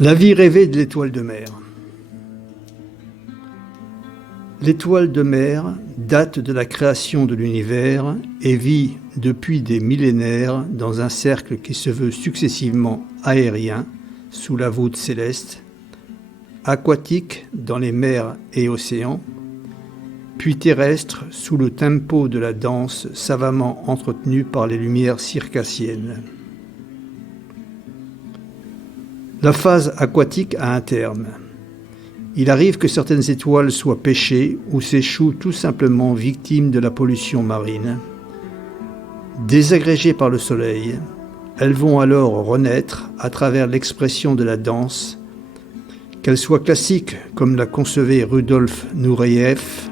La vie rêvée de l'étoile de mer. L'étoile de mer date de la création de l'univers et vit depuis des millénaires dans un cercle qui se veut successivement aérien sous la voûte céleste, aquatique dans les mers et océans, puis terrestre sous le tempo de la danse savamment entretenue par les lumières circassiennes. La phase aquatique a un terme. Il arrive que certaines étoiles soient pêchées ou s'échouent tout simplement victimes de la pollution marine. Désagrégées par le soleil, elles vont alors renaître à travers l'expression de la danse, qu'elle soit classique comme l'a concevée Rudolf Nureyev,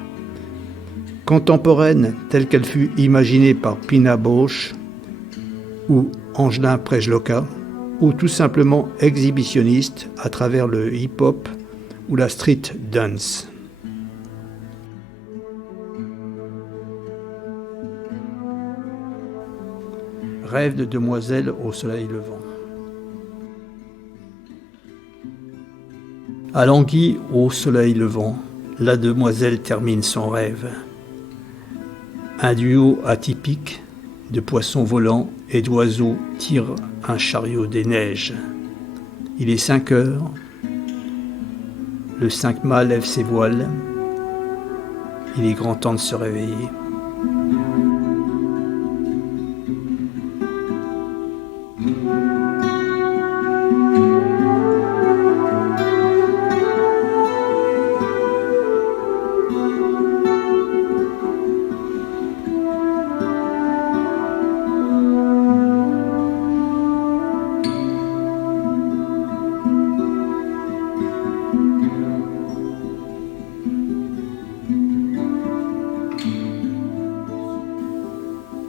contemporaine telle qu'elle fut imaginée par Pina Bausch ou Angelin Prejloka, ou tout simplement exhibitionniste à travers le hip-hop ou la street dance. Rêve de demoiselle au soleil levant. À l'anguille au soleil levant, la demoiselle termine son rêve. Un duo atypique de poissons volants et d'oiseaux tire un chariot des neiges. Il est 5 heures. Le 5 mât lève ses voiles. Il est grand temps de se réveiller.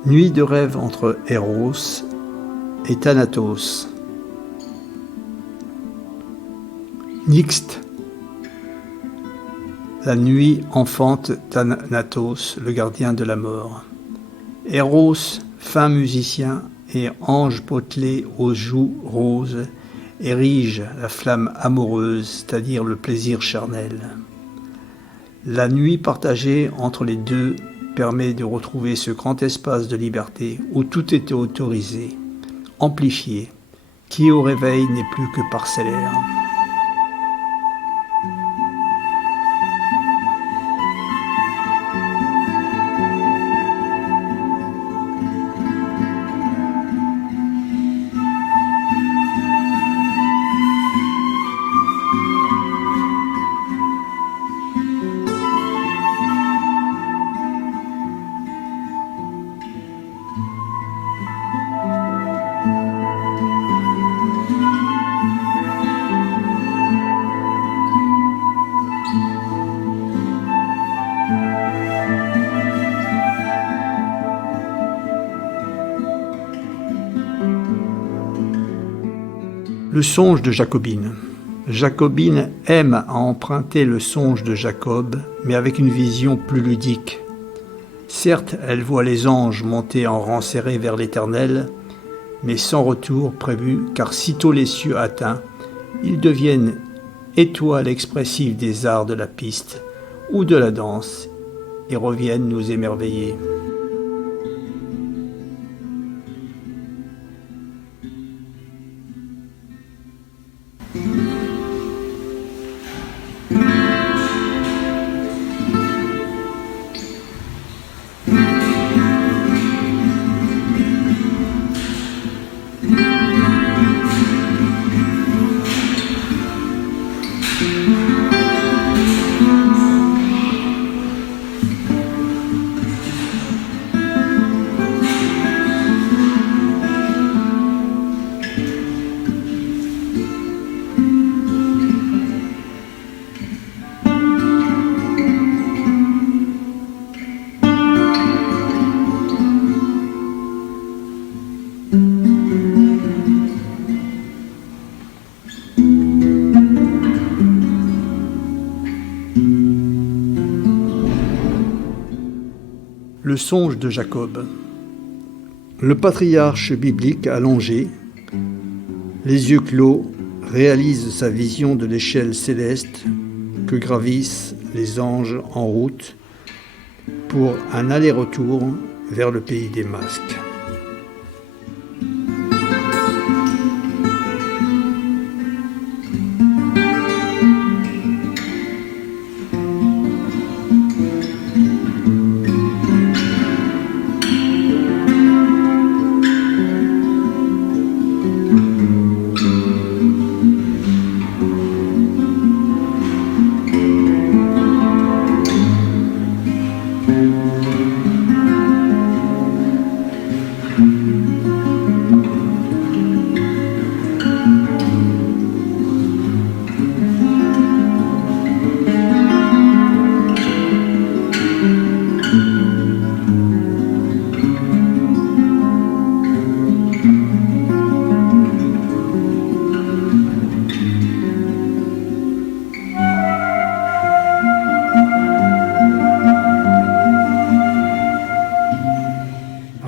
Nuit de rêve entre Eros et Thanatos. Nyxt. La nuit enfante Thanatos, le gardien de la mort. Eros, fin musicien et ange potelé aux joues roses, érige la flamme amoureuse, c'est-à-dire le plaisir charnel. La nuit partagée entre les deux permet de retrouver ce grand espace de liberté où tout est autorisé, amplifié, qui au réveil n'est plus que parcellaire. Le songe de Jacobine. Jacobine aime à emprunter le songe de Jacob, mais avec une vision plus ludique. Certes, elle voit les anges monter en rang serré vers l'Éternel, mais sans retour prévu, car sitôt les cieux atteints, ils deviennent étoiles expressives des arts de la piste ou de la danse et reviennent nous émerveiller. Le songe de Jacob. Le patriarche biblique allongé, les yeux clos, réalise sa vision de l'échelle céleste que gravissent les anges en route pour un aller-retour vers le pays des masques.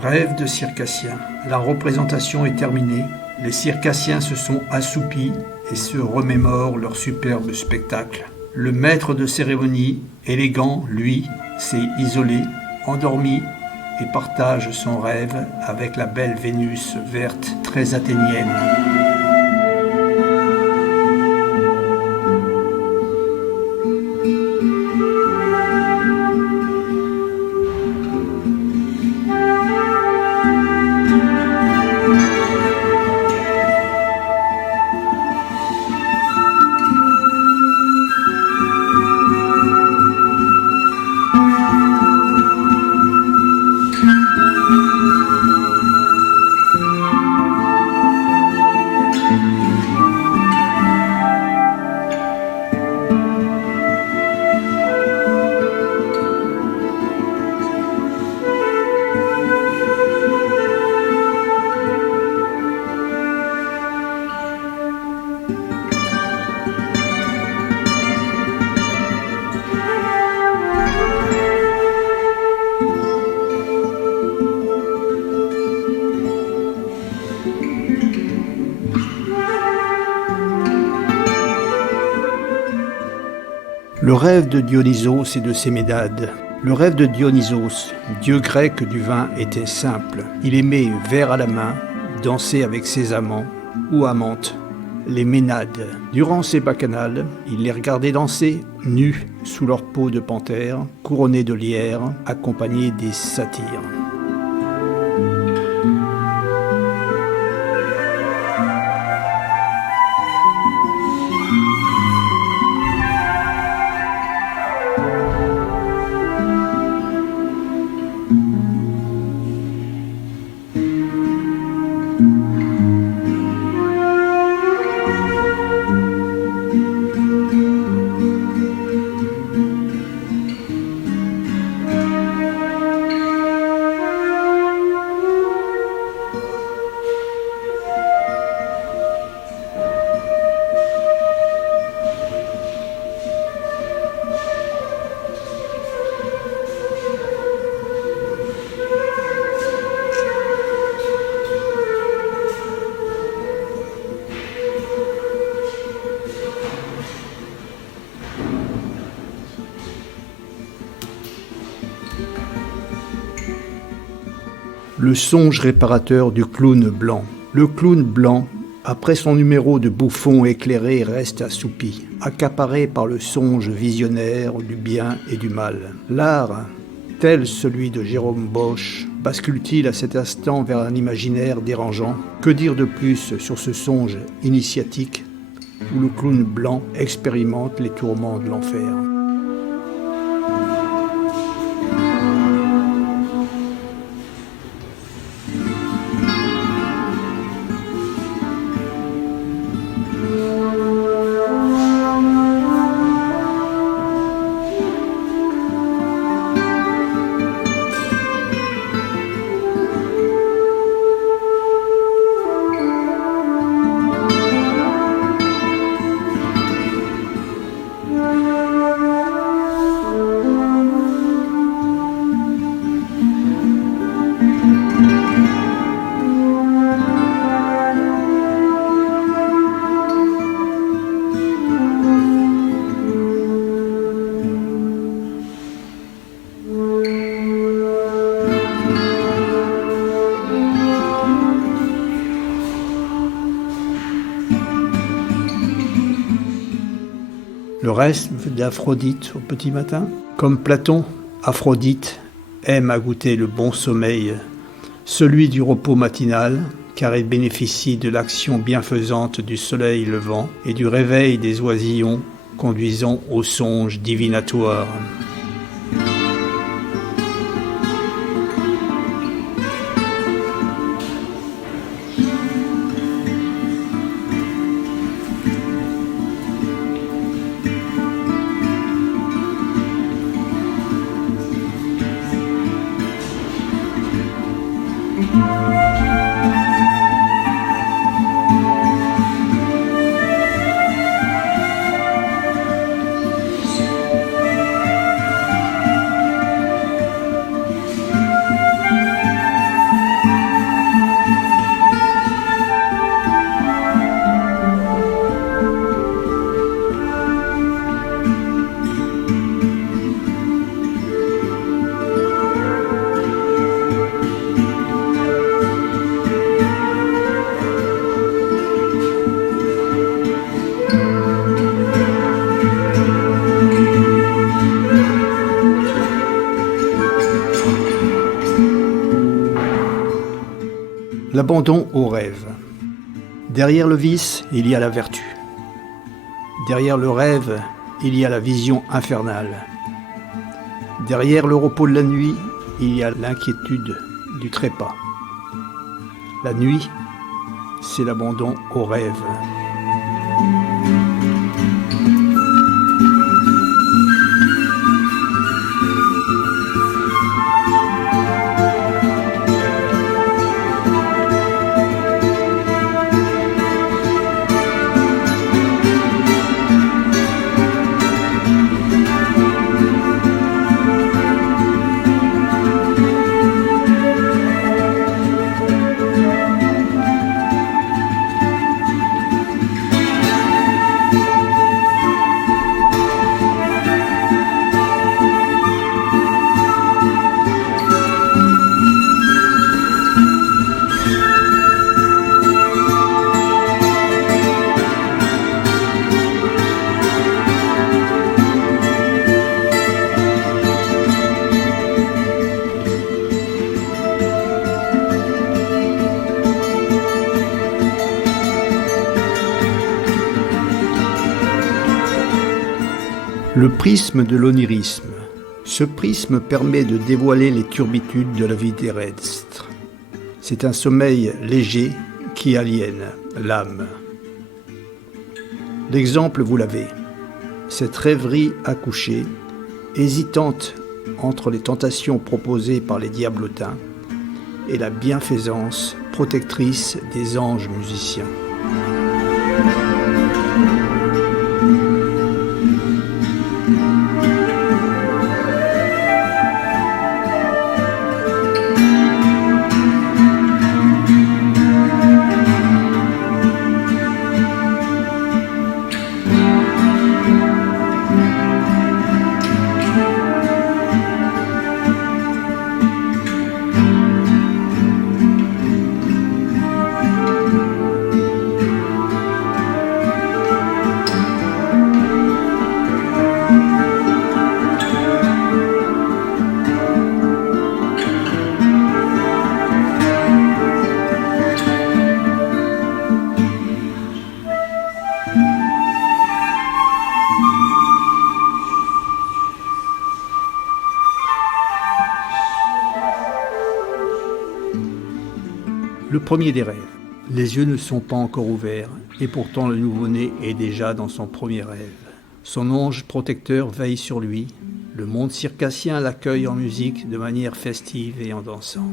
Rêve de circassien. La représentation est terminée. Les circassiens se sont assoupis et se remémorent leur superbe spectacle. Le maître de cérémonie, élégant, lui, s'est isolé, endormi et partage son rêve avec la belle Vénus verte très athénienne. Le rêve de Dionysos et de ses Ménades. Le rêve de Dionysos, dieu grec du vin, était simple. Il aimait, verre à la main, danser avec ses amants ou amantes, les Ménades. Durant ses bacchanales, il les regardait danser, nus, sous leur peau de panthère, couronnés de lierre, accompagnés des satyres. Le songe réparateur du clown blanc. Le clown blanc, après son numéro de bouffon éclairé, reste assoupi, accaparé par le songe visionnaire du bien et du mal. L'art, tel celui de Jérôme Bosch, bascule-t-il à cet instant vers un imaginaire dérangeant? Que dire de plus sur ce songe initiatique où le clown blanc expérimente les tourments de l'enfer? Le reste d'Aphrodite au petit matin. Comme Platon, Aphrodite aime à goûter le bon sommeil, celui du repos matinal, car elle bénéficie de l'action bienfaisante du soleil levant et du réveil des oisillons conduisant au songe divinatoire. L'abandon au rêve. Derrière le vice, il y a la vertu. Derrière le rêve, il y a la vision infernale. Derrière le repos de la nuit, il y a l'inquiétude du trépas. La nuit, c'est l'abandon au rêve. Le prisme de l'onirisme. Ce prisme permet de dévoiler les turpitudes de la vie terrestre. C'est un sommeil léger qui aliène l'âme. L'exemple, vous l'avez. Cette rêverie accouchée, hésitante entre les tentations proposées par les diablotins et la bienfaisance protectrice des anges musiciens. Le premier des rêves. Les yeux ne sont pas encore ouverts, et pourtant le nouveau-né est déjà dans son premier rêve. Son ange protecteur veille sur lui. Le monde circassien l'accueille en musique de manière festive et en dansant.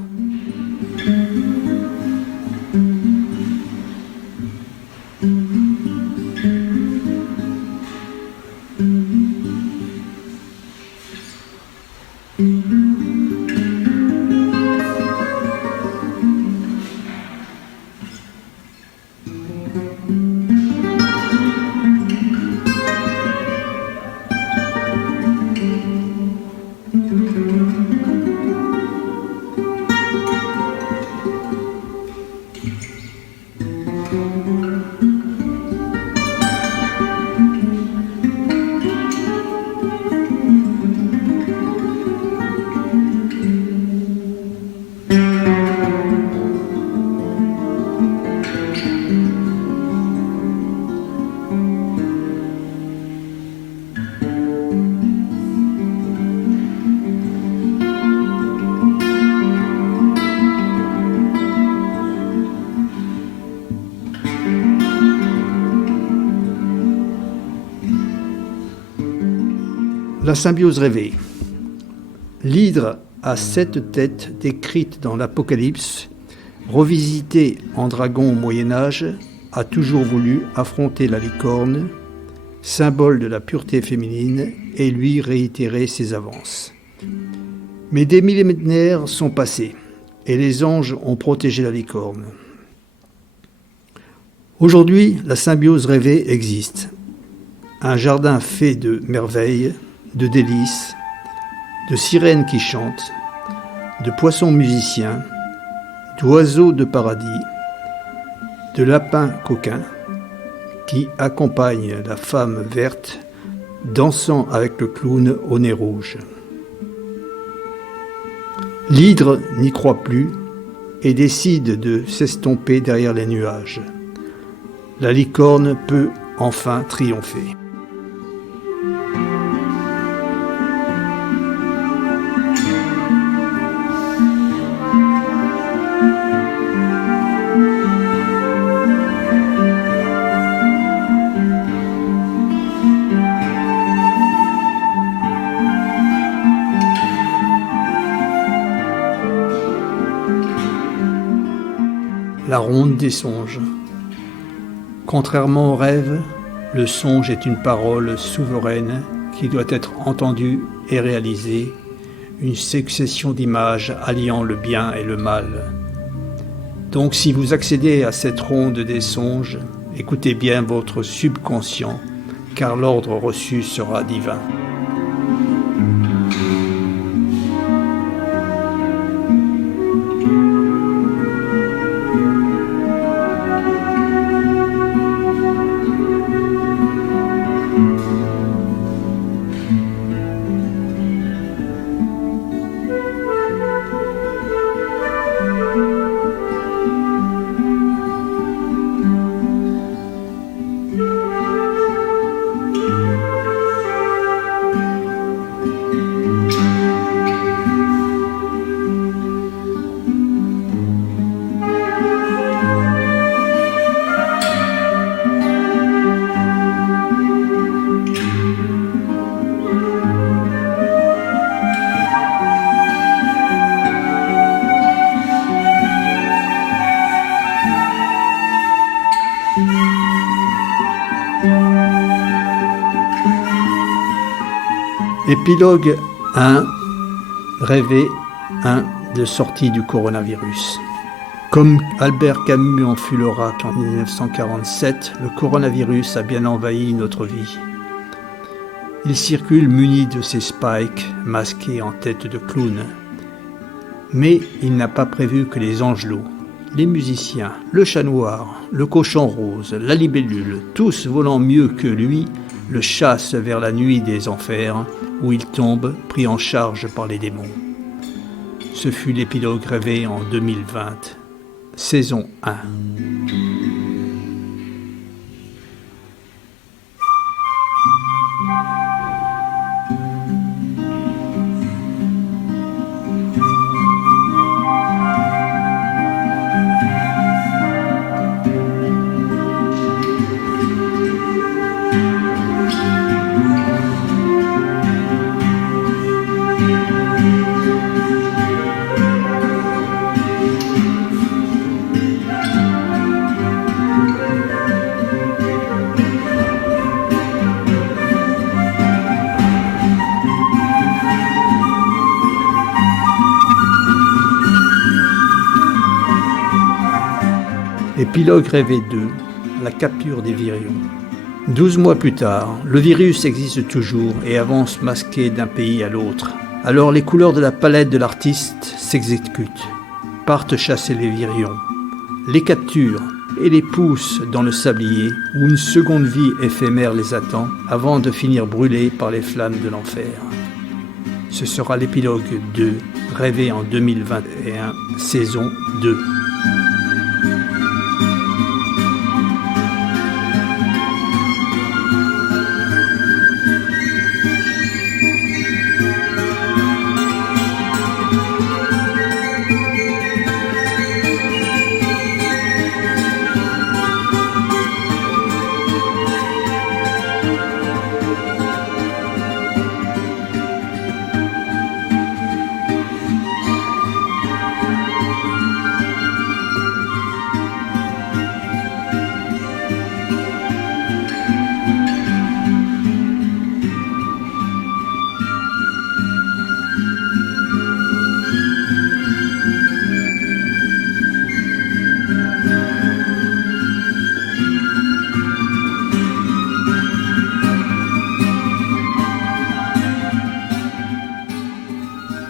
La symbiose rêvée. L'hydre à 7 têtes décrite dans l'Apocalypse, revisitée en dragon au Moyen-Âge, a toujours voulu affronter la licorne, symbole de la pureté féminine, et lui réitérer ses avances. Mais des millénaires sont passés, et les anges ont protégé la licorne. Aujourd'hui, la symbiose rêvée existe. Un jardin fait de merveilles, de délices, de sirènes qui chantent, de poissons musiciens, d'oiseaux de paradis, de lapins coquins qui accompagnent la femme verte dansant avec le clown au nez rouge. L'hydre n'y croit plus et décide de s'estomper derrière les nuages. La licorne peut enfin triompher. La ronde des songes. Contrairement au rêve, le songe est une parole souveraine qui doit être entendue et réalisée, une succession d'images alliant le bien et le mal. Donc si vous accédez à cette ronde des songes, écoutez bien votre subconscient, car l'ordre reçu sera divin. Épilogue 1. Rêver 1 de sortie du coronavirus. Comme Albert Camus en fut le rat en 1947, le coronavirus a bien envahi notre vie. Il circule muni de ses spikes, masqués en tête de clown. Mais il n'a pas prévu que les angelots, les musiciens, le chat noir, le cochon rose, la libellule, tous volant mieux que lui, le chassent vers la nuit des enfers, où il tombe, pris en charge par les démons. Ce fut l'épilogue rêvé en 2020, saison 1. Épilogue rêvé 2, la capture des virions. 12 mois plus tard, le virus existe toujours et avance masqué d'un pays à l'autre. Alors les couleurs de la palette de l'artiste s'exécutent, partent chasser les virions, les capturent et les poussent dans le sablier où une seconde vie éphémère les attend avant de finir brûlés par les flammes de l'enfer. Ce sera l'épilogue 2, rêvé en 2021, saison 2.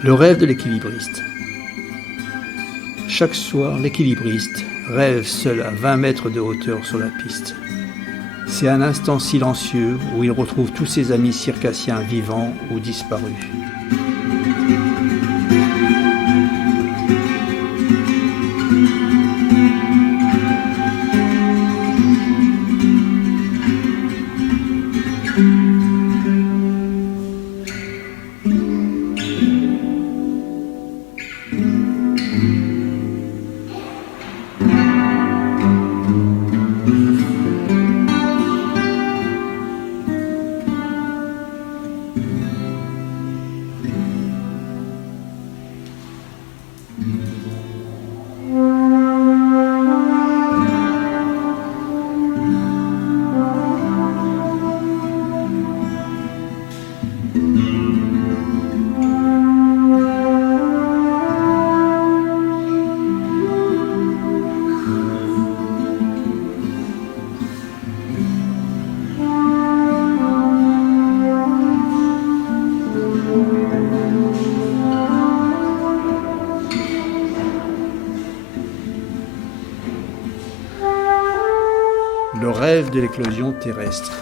Le rêve de l'équilibriste. Chaque soir, l'équilibriste rêve seul à 20 mètres de hauteur sur la piste. C'est un instant silencieux où il retrouve tous ses amis circassiens vivants ou disparus. Le rêve de l'éclosion terrestre.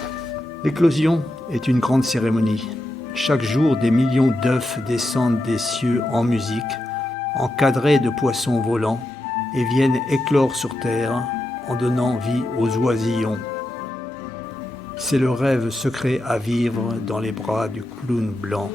L'éclosion est une grande cérémonie. Chaque jour, des millions d'œufs descendent des cieux en musique, encadrés de poissons volants, et viennent éclore sur terre en donnant vie aux oisillons. C'est le rêve secret à vivre dans les bras du clown blanc.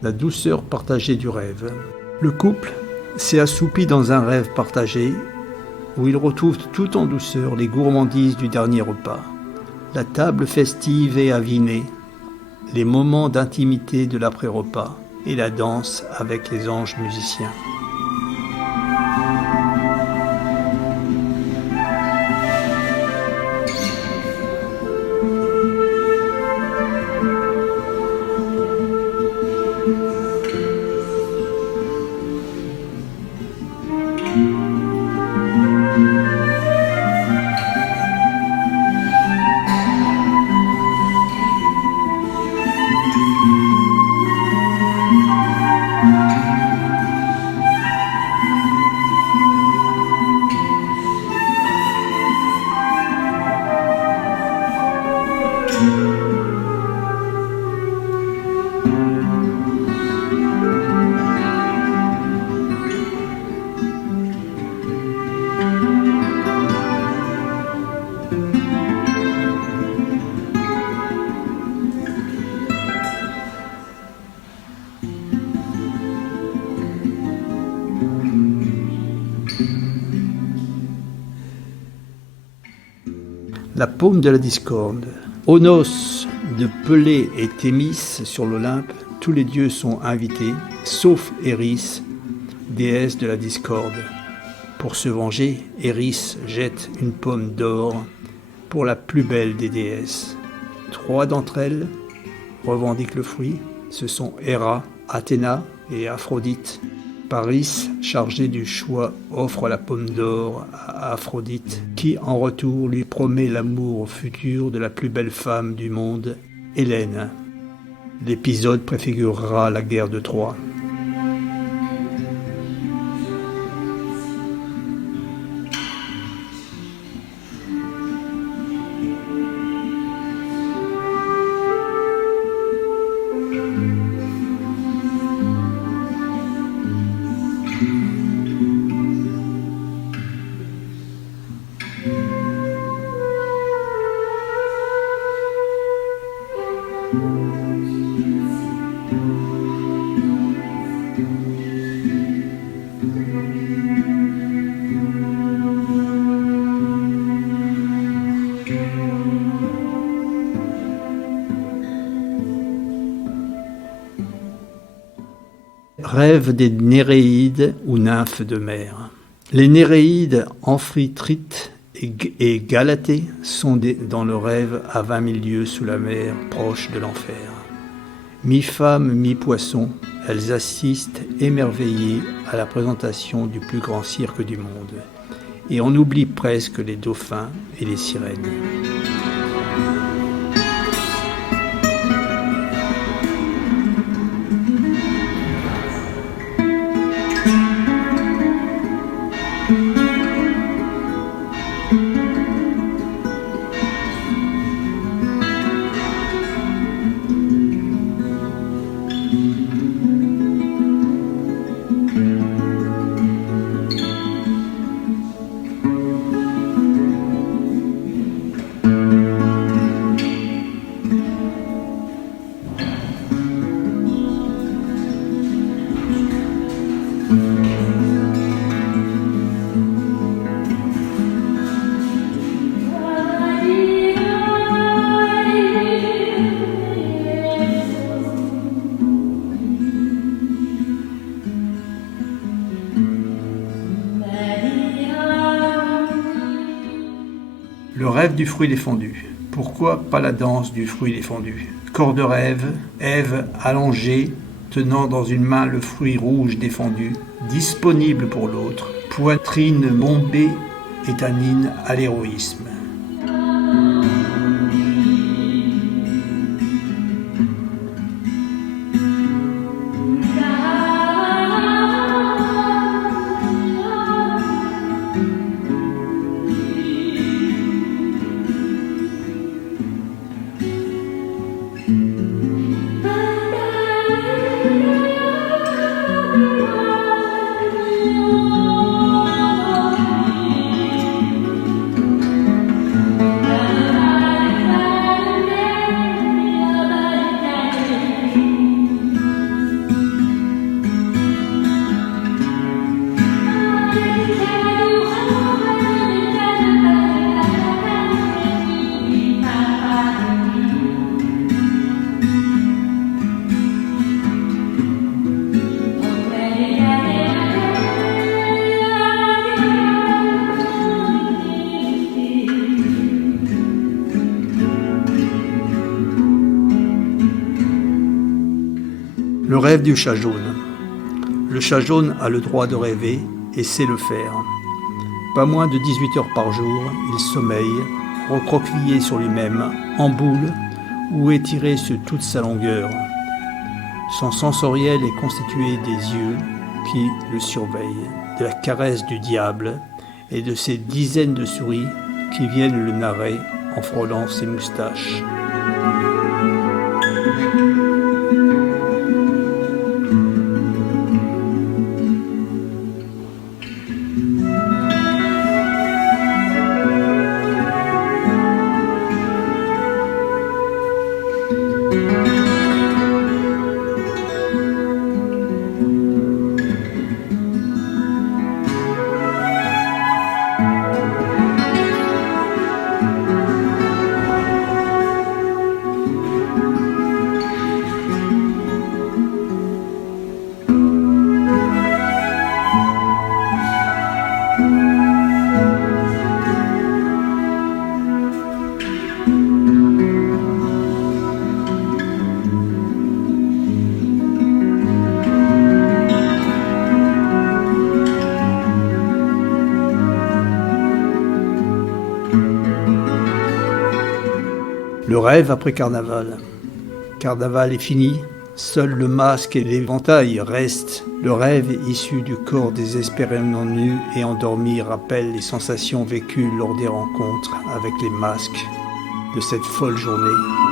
La douceur partagée du rêve. Le couple s'est assoupi dans un rêve partagé où ils retrouvent tout en douceur les gourmandises du dernier repas, la table festive et avinée, les moments d'intimité de l'après-repas et la danse avec les anges musiciens. La paume de la discorde. Onos de Pelée et Thémis sur l'Olympe, tous les dieux sont invités, sauf Eris, déesse de la discorde. Pour se venger, Eris jette une pomme d'or pour la plus belle des déesses. 3 d'entre elles revendiquent le fruit, ce sont Héra, Athéna et Aphrodite. Paris, chargé du choix, offre la pomme d'or à Aphrodite, qui en retour lui promet l'amour futur de la plus belle femme du monde, Hélène. L'épisode préfigurera la guerre de Troie. Rêve des Néréides ou nymphes de mer. Les Néréides, Amphitrite et Galatée sont dans le rêve à 20 000 lieues sous la mer, proche de l'enfer. Mi-femme, mi-poisson, elles assistent émerveillées à la présentation du plus grand cirque du monde. Et on oublie presque les dauphins et les sirènes. Le rêve du fruit défendu. Pourquoi pas la danse du fruit défendu? Corps de rêve, Ève allongée, tenant dans une main le fruit rouge défendu, disponible pour l'autre, poitrine bombée et tanine à l'héroïsme. Le rêve du chat jaune. Le chat jaune a le droit de rêver et sait le faire. Pas moins de 18 heures par jour, il sommeille, recroquevillé sur lui-même, en boule ou étiré sur toute sa longueur. Son sensoriel est constitué des yeux qui le surveillent, de la caresse du diable et de ces dizaines de souris qui viennent le narrer en frôlant ses moustaches. Le rêve après carnaval. Carnaval est fini, seul le masque et l'éventail restent. Le rêve issu du corps désespérément nu et endormi rappelle les sensations vécues lors des rencontres avec les masques de cette folle journée.